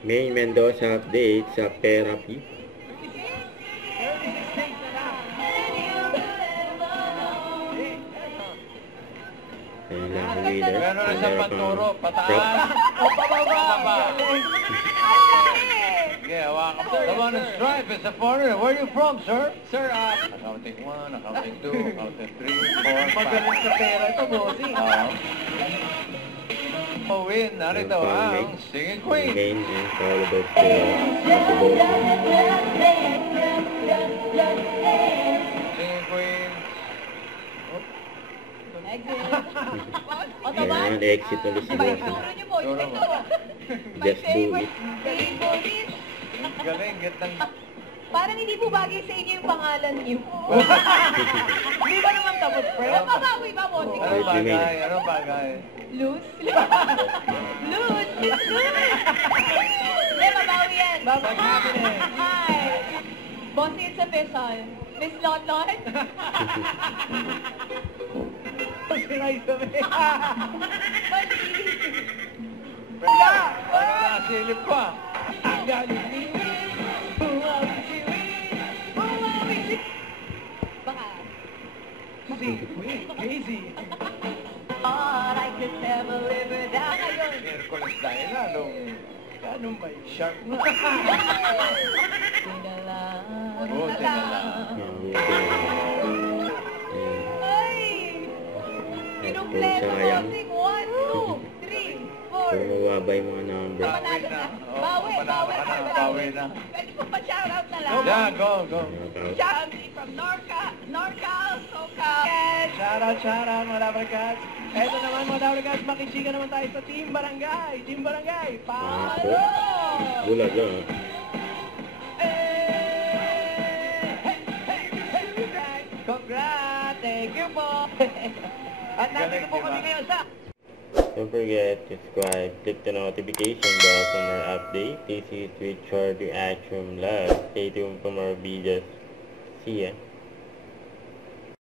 May Mendoza update sa therapy. Meron na sa panturo, pataas. O pababa. Yeah, hawakan mo. The one in stripe is a foreigner. Where are you from, sir? Sir, Accounting 1, accounting 2, accounting 3, 4, 5. magaling sa pera ito, bossing. Win, narito ang Singing Queen. Game is all about possible. Singing Queen. Ayan, exit ulit si Bossing. Just do it. Galing, get ng... Parang hindi po bagay sa inyo yung pangalan niyo. Hindi ba naman tapos, friend? Mababawi ba, bossing? Anong bagay? Anong bagay? Loose? Loose! It's loose! Hindi, mabawi yan. Babawi yan. Hi! Bossing, it's official. Miss Lot Lot? Sinay sabi. Ano na, silip pa. Ang galing. Baka. Crazy. All I could never live without you. Hercules dahil lalong... Ganun ba yun? Shark na. Tinalang. Buti na lang. Ay! Pinumpleto, bossing. 1, 2, 3, 4. Bumababa yung mga number. Panalo na. Bawi, Panalo ka na, bawi na. Pwede po pa-shoutout na lang. Yeah, go, go. Shout from NorCal, SoCal. Shoutout, mga Labragats. Eto naman, mga Labragats, makisiga naman tayo sa Team Barangay. Team Barangay, palo! Bulag lang. Congrats! Thank you po! At nandito po kami ngayon sa... Don't forget to subscribe, click the notification bell for more updates. This is Richard Reaction Love. Stay tuned for more videos. See ya.